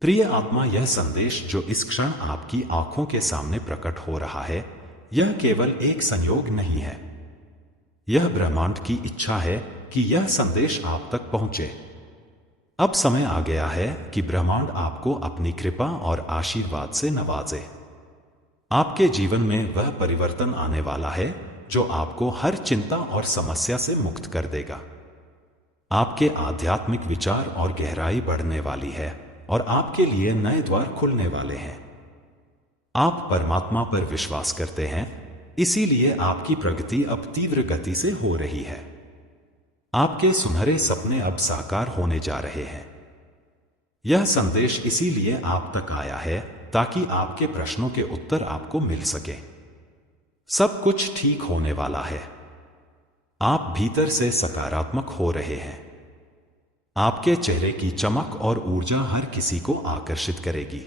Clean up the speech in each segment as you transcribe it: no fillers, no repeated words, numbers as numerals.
प्रिय आत्मा, यह संदेश जो इस क्षण आपकी आंखों के सामने प्रकट हो रहा है, यह केवल एक संयोग नहीं है। यह ब्रह्मांड की इच्छा है कि यह संदेश आप तक पहुंचे। अब समय आ गया है कि ब्रह्मांड आपको अपनी कृपा और आशीर्वाद से नवाजे। आपके जीवन में वह परिवर्तन आने वाला है जो आपको हर चिंता और समस्या से मुक्त कर देगा। आपके आध्यात्मिक विचार और गहराई बढ़ने वाली है और आपके लिए नए द्वार खुलने वाले हैं। आप परमात्मा पर विश्वास करते हैं, इसीलिए आपकी प्रगति अब तीव्र गति से हो रही है। आपके सुनहरे सपने अब साकार होने जा रहे हैं। यह संदेश इसीलिए आप तक आया है ताकि आपके प्रश्नों के उत्तर आपको मिल सके। सब कुछ ठीक होने वाला है। आप भीतर से सकारात्मक हो रहे हैं। आपके चेहरे की चमक और ऊर्जा हर किसी को आकर्षित करेगी।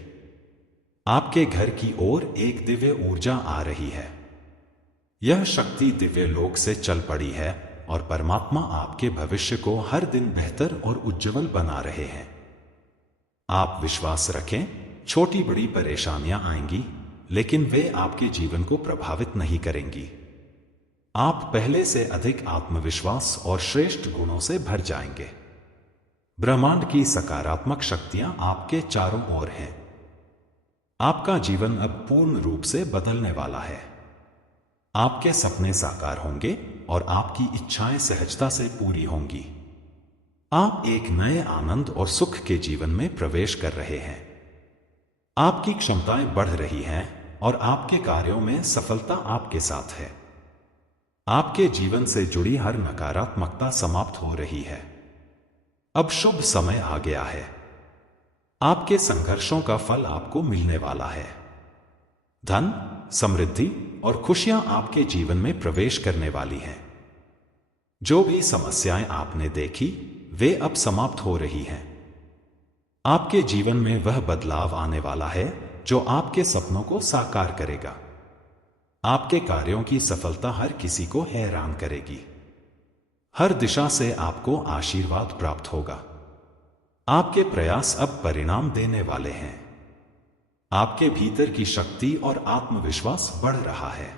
आपके घर की ओर एक दिव्य ऊर्जा आ रही है। यह शक्ति दिव्य लोक से चल पड़ी है और परमात्मा आपके भविष्य को हर दिन बेहतर और उज्जवल बना रहे हैं। आप विश्वास रखें, छोटी बड़ी परेशानियां आएंगी, लेकिन वे आपके जीवन को प्रभावित नहीं करेंगी। आप पहले से अधिक आत्मविश्वास और श्रेष्ठ गुणों से भर जाएंगे। ब्रह्मांड की सकारात्मक शक्तियां आपके चारों ओर हैं। आपका जीवन अब पूर्ण रूप से बदलने वाला है। आपके सपने साकार होंगे और आपकी इच्छाएं सहजता से पूरी होंगी। आप एक नए आनंद और सुख के जीवन में प्रवेश कर रहे हैं। आपकी क्षमताएं बढ़ रही हैं और आपके कार्यों में सफलता आपके साथ है। आपके जीवन से जुड़ी हर नकारात्मकता समाप्त हो रही है। अब शुभ समय आ गया है। आपके संघर्षों का फल आपको मिलने वाला है। धन, समृद्धि और खुशियां आपके जीवन में प्रवेश करने वाली हैं। जो भी समस्याएं आपने देखी, वे अब समाप्त हो रही हैं। आपके जीवन में वह बदलाव आने वाला है जो आपके सपनों को साकार करेगा। आपके कार्यों की सफलता हर किसी को हैरान करेगी। हर दिशा से आपको आशीर्वाद प्राप्त होगा। आपके प्रयास अब परिणाम देने वाले हैं। आपके भीतर की शक्ति और आत्मविश्वास बढ़ रहा है।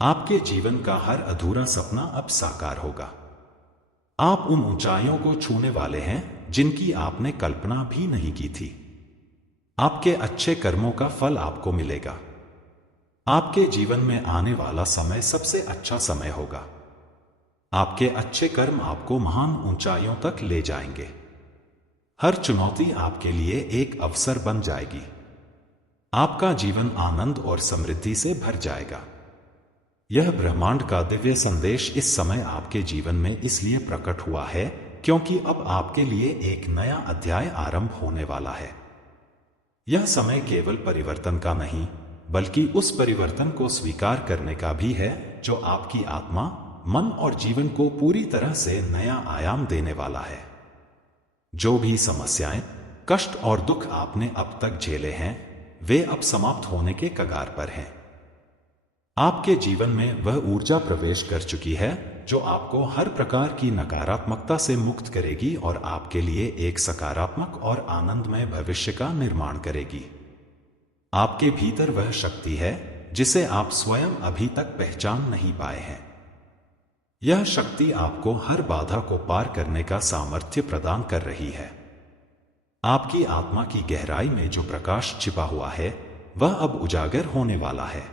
आपके जीवन का हर अधूरा सपना अब साकार होगा। आप उन ऊंचाइयों को छूने वाले हैं जिनकी आपने कल्पना भी नहीं की थी। आपके अच्छे कर्मों का फल आपको मिलेगा। आपके जीवन में आने वाला समय सबसे अच्छा समय होगा। आपके अच्छे कर्म आपको महान ऊंचाइयों तक ले जाएंगे। हर चुनौती आपके लिए एक अवसर बन जाएगी। आपका जीवन आनंद और समृद्धि से भर जाएगा। यह ब्रह्मांड का दिव्य संदेश इस समय आपके जीवन में इसलिए प्रकट हुआ है क्योंकि अब आपके लिए एक नया अध्याय आरंभ होने वाला है। यह समय केवल परिवर्तन का नहीं, बल्कि उस परिवर्तन को स्वीकार करने का भी है जो आपकी आत्मा, मन और जीवन को पूरी तरह से नया आयाम देने वाला है। जो भी समस्याएं, कष्ट और दुख आपने अब तक झेले हैं, वे अब समाप्त होने के कगार पर हैं। आपके जीवन में वह ऊर्जा प्रवेश कर चुकी है जो आपको हर प्रकार की नकारात्मकता से मुक्त करेगी और आपके लिए एक सकारात्मक और आनंदमय भविष्य का निर्माण करेगी। आपके भीतर वह शक्ति है जिसे आप स्वयं अभी तक पहचान नहीं पाए हैं। यह शक्ति आपको हर बाधा को पार करने का सामर्थ्य प्रदान कर रही है। आपकी आत्मा की गहराई में जो प्रकाश छिपा हुआ है, वह अब उजागर होने वाला है।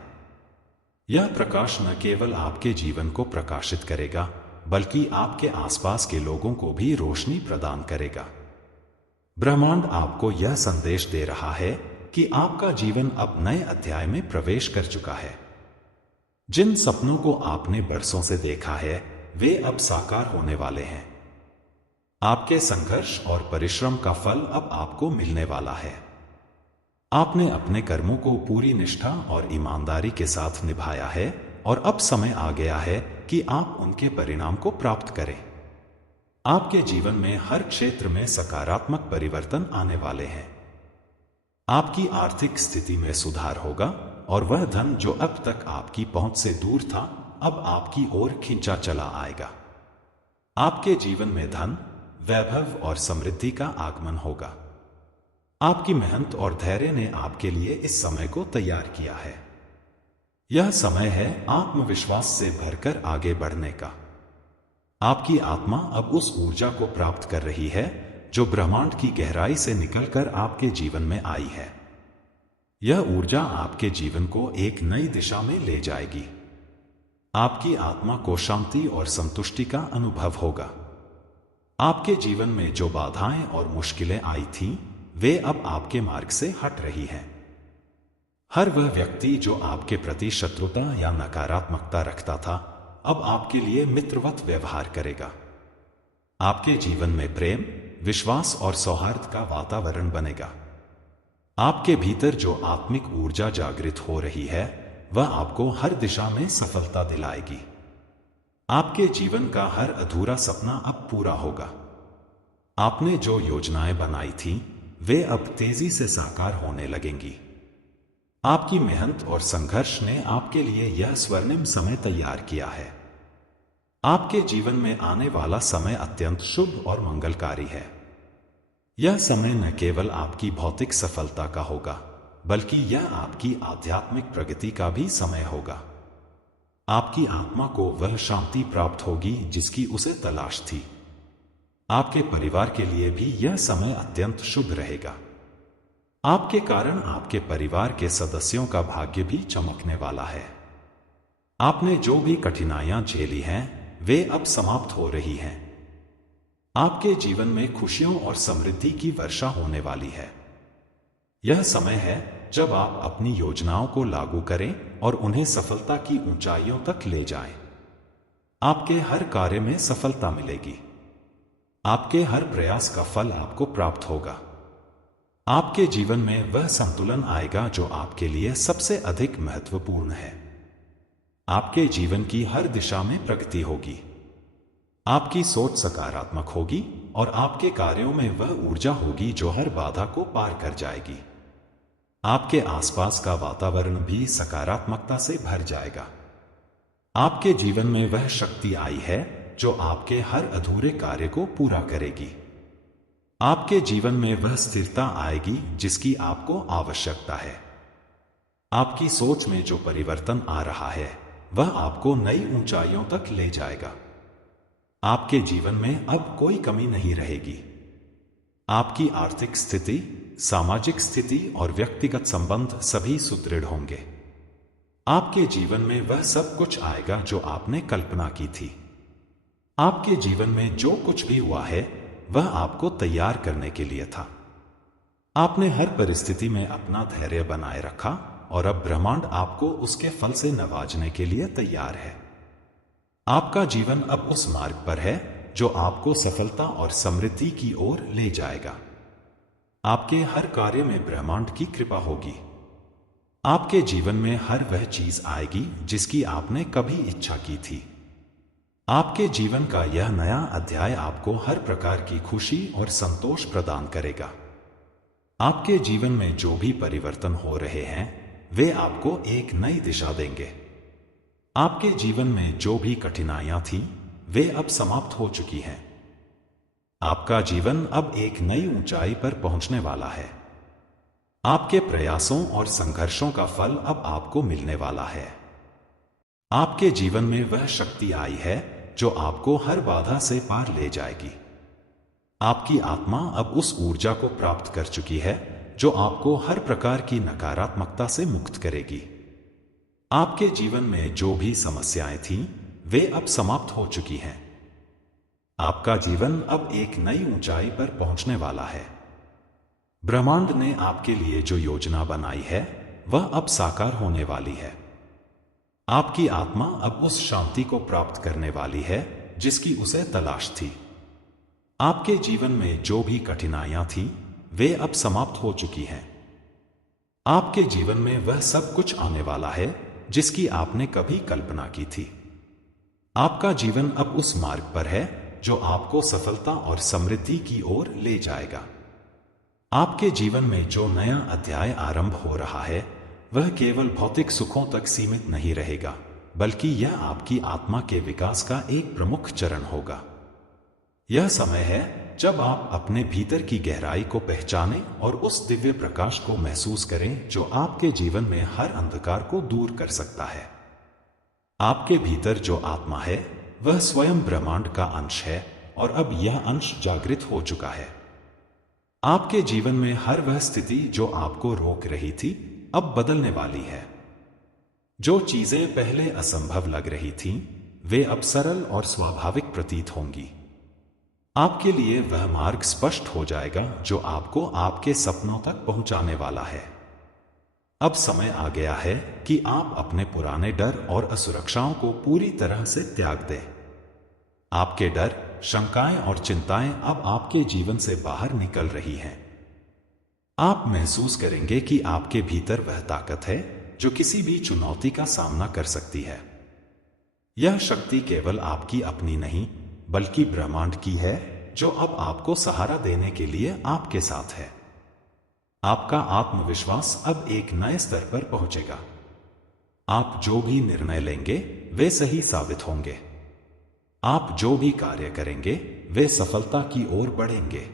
यह प्रकाश न केवल आपके जीवन को प्रकाशित करेगा, बल्कि आपके आसपास के लोगों को भी रोशनी प्रदान करेगा। ब्रह्मांड आपको यह संदेश दे रहा है कि आपका जीवन अब नए अध्याय में प्रवेश कर चुका है। जिन सपनों को आपने बरसों से देखा है, वे अब साकार होने वाले हैं। आपके संघर्ष और परिश्रम का फल अब आपको मिलने वाला है। आपने अपने कर्मों को पूरी निष्ठा और ईमानदारी के साथ निभाया है और अब समय आ गया है कि आप उनके परिणाम को प्राप्त करें। आपके जीवन में हर क्षेत्र में सकारात्मक परिवर्तन आने वाले हैं। आपकी आर्थिक स्थिति में सुधार होगा और वह धन जो अब तक आपकी पहुंच से दूर था, अब आपकी ओर खींचा चला आएगा। आपके जीवन में धन, वैभव और समृद्धि का आगमन होगा। आपकी मेहनत और धैर्य ने आपके लिए इस समय को तैयार किया है। यह समय है आत्मविश्वास से भरकर आगे बढ़ने का। आपकी आत्मा अब उस ऊर्जा को प्राप्त कर रही है जो ब्रह्मांड की गहराई से निकलकर आपके जीवन में आई है। यह ऊर्जा आपके जीवन को एक नई दिशा में ले जाएगी। आपकी आत्मा को शांति और संतुष्टि का अनुभव होगा। आपके जीवन में जो बाधाएं और मुश्किलें आई थीं, वे अब आपके मार्ग से हट रही हैं। हर वह व्यक्ति जो आपके प्रति शत्रुता या नकारात्मकता रखता था, अब आपके लिए मित्रवत व्यवहार करेगा। आपके जीवन में प्रेम, विश्वास और सौहार्द का वातावरण बनेगा। आपके भीतर जो आत्मिक ऊर्जा जागृत हो रही है, वह आपको हर दिशा में सफलता दिलाएगी। आपके जीवन का हर अधूरा सपना अब पूरा होगा। आपने जो योजनाएं बनाई थीं, वे अब तेजी से साकार होने लगेंगी। आपकी मेहनत और संघर्ष ने आपके लिए यह स्वर्णिम समय तैयार किया है। आपके जीवन में आने वाला समय अत्यंत शुभ और मंगलकारी है। यह समय न केवल आपकी भौतिक सफलता का होगा, बल्कि यह आपकी आध्यात्मिक प्रगति का भी समय होगा। आपकी आत्मा को वह शांति प्राप्त होगी जिसकी उसे तलाश थी। आपके परिवार के लिए भी यह समय अत्यंत शुभ रहेगा। आपके कारण आपके परिवार के सदस्यों का भाग्य भी चमकने वाला है। आपने जो भी कठिनाइयां झेली हैं, वे अब समाप्त हो रही हैं। आपके जीवन में खुशियों और समृद्धि की वर्षा होने वाली है। यह समय है जब आप अपनी योजनाओं को लागू करें और उन्हें सफलता की ऊंचाइयों तक ले जाएं। आपके हर कार्य में सफलता मिलेगी। आपके हर प्रयास का फल आपको प्राप्त होगा। आपके जीवन में वह संतुलन आएगा जो आपके लिए सबसे अधिक महत्वपूर्ण है। आपके जीवन की हर दिशा में प्रगति होगी। आपकी सोच सकारात्मक होगी और आपके कार्यों में वह ऊर्जा होगी जो हर बाधा को पार कर जाएगी। आपके आसपास का वातावरण भी सकारात्मकता से भर जाएगा। आपके जीवन में वह शक्ति आई है जो आपके हर अधूरे कार्य को पूरा करेगी। आपके जीवन में वह स्थिरता आएगी जिसकी आपको आवश्यकता है। आपकी सोच में जो परिवर्तन आ रहा है, वह आपको नई ऊंचाइयों तक ले जाएगा। आपके जीवन में अब कोई कमी नहीं रहेगी। आपकी आर्थिक स्थिति, सामाजिक स्थिति और व्यक्तिगत संबंध सभी सुदृढ़ होंगे। आपके जीवन में वह सब कुछ आएगा जो आपने कल्पना की थी। आपके जीवन में जो कुछ भी हुआ है, वह आपको तैयार करने के लिए था। आपने हर परिस्थिति में अपना धैर्य बनाए रखा और अब ब्रह्मांड आपको उसके फल से नवाजने के लिए तैयार है। आपका जीवन अब उस मार्ग पर है जो आपको सफलता और समृद्धि की ओर ले जाएगा। आपके हर कार्य में ब्रह्मांड की कृपा होगी। आपके जीवन में हर वह चीज आएगी जिसकी आपने कभी इच्छा की थी। आपके जीवन का यह नया अध्याय आपको हर प्रकार की खुशी और संतोष प्रदान करेगा। आपके जीवन में जो भी परिवर्तन हो रहे हैं, वे आपको एक नई दिशा देंगे। आपके जीवन में जो भी कठिनाइयां थीं, वे अब समाप्त हो चुकी हैं। आपका जीवन अब एक नई ऊंचाई पर पहुंचने वाला है। आपके प्रयासों और संघर्षों का फल अब आपको मिलने वाला है। आपके जीवन में वह शक्ति आई है जो आपको हर बाधा से पार ले जाएगी। आपकी आत्मा अब उस ऊर्जा को प्राप्त कर चुकी है जो आपको हर प्रकार की नकारात्मकता से मुक्त करेगी। आपके जीवन में जो भी समस्याएं थीं, वे अब समाप्त हो चुकी हैं। आपका जीवन अब एक नई ऊंचाई पर पहुंचने वाला है। ब्रह्मांड ने आपके लिए जो योजना बनाई है, वह अब साकार होने वाली है। आपकी आत्मा अब उस शांति को प्राप्त करने वाली है जिसकी उसे तलाश थी। आपके जीवन में जो भी कठिनाइयां थीं, वे अब समाप्त हो चुकी हैं। आपके जीवन में वह सब कुछ आने वाला है जिसकी आपने कभी कल्पना की थी। आपका जीवन अब उस मार्ग पर है जो आपको सफलता और समृद्धि की ओर ले जाएगा। आपके जीवन में जो नया अध्याय आरंभ हो रहा है, वह केवल भौतिक सुखों तक सीमित नहीं रहेगा, बल्कि यह आपकी आत्मा के विकास का एक प्रमुख चरण होगा। यह समय है जब आप अपने भीतर की गहराई को पहचानें और उस दिव्य प्रकाश को महसूस करें जो आपके जीवन में हर अंधकार को दूर कर सकता है। आपके भीतर जो आत्मा है वह स्वयं ब्रह्मांड का अंश है और अब यह अंश जागृत हो चुका है। आपके जीवन में हर वह स्थिति जो आपको रोक रही थी अब बदलने वाली है। जो चीजें पहले असंभव लग रही थीं, वे अब सरल और स्वाभाविक प्रतीत होंगी। आपके लिए वह मार्ग स्पष्ट हो जाएगा जो आपको आपके सपनों तक पहुंचाने वाला है। अब समय आ गया है कि आप अपने पुराने डर और असुरक्षाओं को पूरी तरह से त्याग दें। आपके डर, शंकाएं और चिंताएं अब आपके जीवन से बाहर निकल रही हैं। आप महसूस करेंगे कि आपके भीतर वह ताकत है जो किसी भी चुनौती का सामना कर सकती है। यह शक्ति केवल आपकी अपनी नहीं बल्कि ब्रह्मांड की है जो अब आपको सहारा देने के लिए आपके साथ है। आपका आत्मविश्वास अब एक नए स्तर पर पहुंचेगा। आप जो भी निर्णय लेंगे वे सही साबित होंगे। आप जो भी कार्य करेंगे वे सफलता की ओर बढ़ेंगे।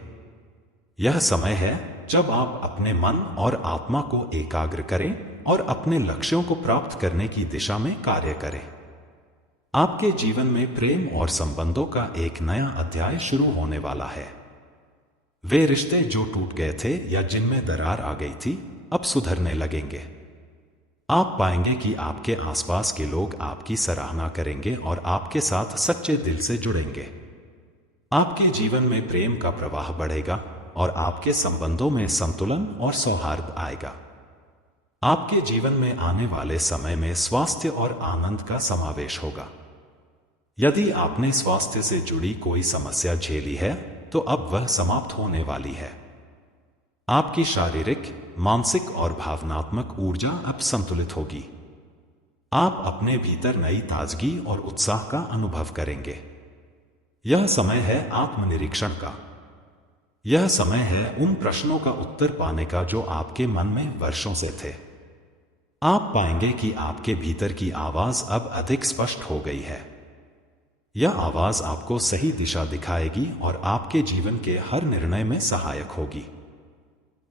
यह समय है जब आप अपने मन और आत्मा को एकाग्र करें और अपने लक्ष्यों को प्राप्त करने की दिशा में कार्य करें। आपके जीवन में प्रेम और संबंधों का एक नया अध्याय शुरू होने वाला है। वे रिश्ते जो टूट गए थे या जिनमें दरार आ गई थी अब सुधरने लगेंगे। आप पाएंगे कि आपके आसपास के लोग आपकी सराहना करेंगे और आपके साथ सच्चे दिल से जुड़ेंगे। आपके जीवन में प्रेम का प्रवाह बढ़ेगा और आपके संबंधों में संतुलन और सौहार्द आएगा। आपके जीवन में आने वाले समय में स्वास्थ्य और आनंद का समावेश होगा। यदि आपने स्वास्थ्य से जुड़ी कोई समस्या झेली है तो अब वह समाप्त होने वाली है। आपकी शारीरिक, मानसिक और भावनात्मक ऊर्जा अब संतुलित होगी। आप अपने भीतर नई ताजगी और उत्साह का अनुभव करेंगे। यह समय है आत्मनिरीक्षण का। यह समय है उन प्रश्नों का उत्तर पाने का जो आपके मन में वर्षों से थे। आप पाएंगे कि आपके भीतर की आवाज अब अधिक स्पष्ट हो गई है। यह आवाज आपको सही दिशा दिखाएगी और आपके जीवन के हर निर्णय में सहायक होगी।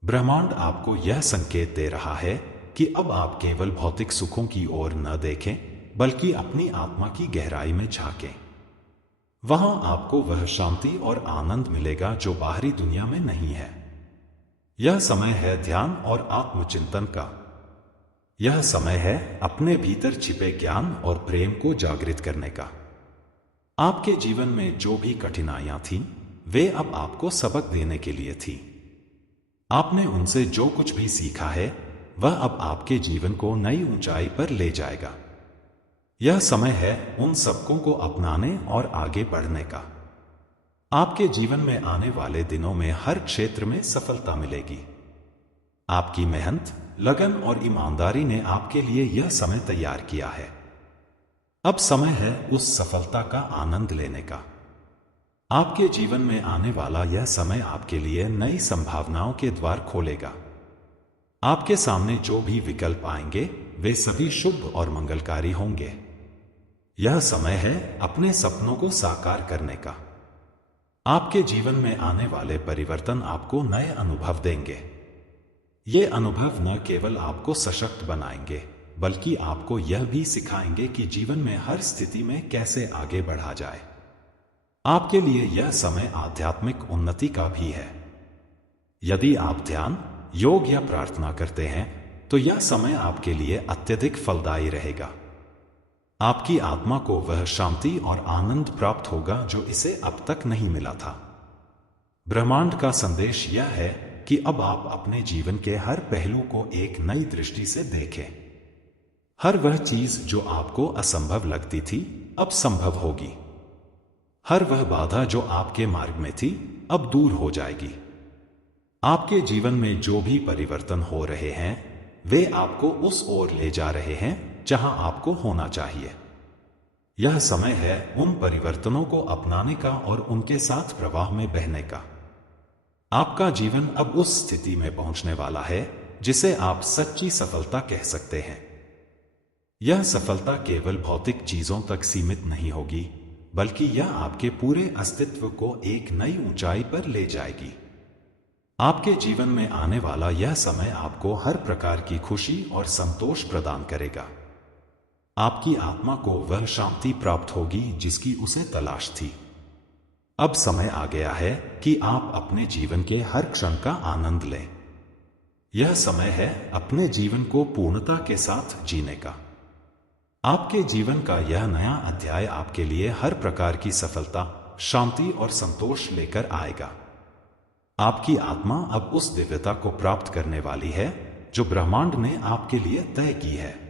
ब्रह्मांड आपको यह संकेत दे रहा है कि अब आप केवल भौतिक सुखों की ओर न देखें बल्कि अपनी आत्मा की गहराई में झांकें। वहां आपको वह शांति और आनंद मिलेगा जो बाहरी दुनिया में नहीं है। यह समय है ध्यान और आत्मचिंतन का। यह समय है अपने भीतर छिपे ज्ञान और प्रेम को जागृत करने का। आपके जीवन में जो भी कठिनाइयां थीं, वे अब आपको सबक देने के लिए थी। आपने उनसे जो कुछ भी सीखा है वह अब आपके जीवन को नई ऊंचाई पर ले जाएगा। यह समय है उन सबकों को अपनाने और आगे बढ़ने का। आपके जीवन में आने वाले दिनों में हर क्षेत्र में सफलता मिलेगी। आपकी मेहनत, लगन और ईमानदारी ने आपके लिए यह समय तैयार किया है। अब समय है उस सफलता का आनंद लेने का। आपके जीवन में आने वाला यह समय आपके लिए नई संभावनाओं के द्वार खोलेगा। आपके सामने जो भी विकल्प आएंगे वे सभी शुभ और मंगलकारी होंगे। यह समय है अपने सपनों को साकार करने का। आपके जीवन में आने वाले परिवर्तन आपको नए अनुभव देंगे। ये अनुभव न केवल आपको सशक्त बनाएंगे बल्कि आपको यह भी सिखाएंगे कि जीवन में हर स्थिति में कैसे आगे बढ़ा जाए। आपके लिए यह समय आध्यात्मिक उन्नति का भी है। यदि आप ध्यान, योग या प्रार्थना करते हैं तो यह समय आपके लिए अत्यधिक फलदायी रहेगा। आपकी आत्मा को वह शांति और आनंद प्राप्त होगा जो इसे अब तक नहीं मिला था। ब्रह्मांड का संदेश यह है कि अब आप अपने जीवन के हर पहलू को एक नई दृष्टि से देखें। हर वह चीज जो आपको असंभव लगती थी अब संभव होगी। हर वह बाधा जो आपके मार्ग में थी अब दूर हो जाएगी। आपके जीवन में जो भी परिवर्तन हो रहे हैं वे आपको उस ओर ले जा रहे हैं जहां आपको होना चाहिए। यह समय है उन परिवर्तनों को अपनाने का और उनके साथ प्रवाह में बहने का। आपका जीवन अब उस स्थिति में पहुंचने वाला है जिसे आप सच्ची सफलता कह सकते हैं। यह सफलता केवल भौतिक चीजों तक सीमित नहीं होगी बल्कि यह आपके पूरे अस्तित्व को एक नई ऊंचाई पर ले जाएगी। आपके जीवन में आने वाला यह समय आपको हर प्रकार की खुशी और संतोष प्रदान करेगा। आपकी आत्मा को वह शांति प्राप्त होगी जिसकी उसे तलाश थी। अब समय आ गया है कि आप अपने जीवन के हर क्षण का आनंद लें। यह समय है अपने जीवन को पूर्णता के साथ जीने का। आपके जीवन का यह नया अध्याय आपके लिए हर प्रकार की सफलता, शांति और संतोष लेकर आएगा। आपकी आत्मा अब उस दिव्यता को प्राप्त करने वाली है जो ब्रह्मांड ने आपके लिए तय की है।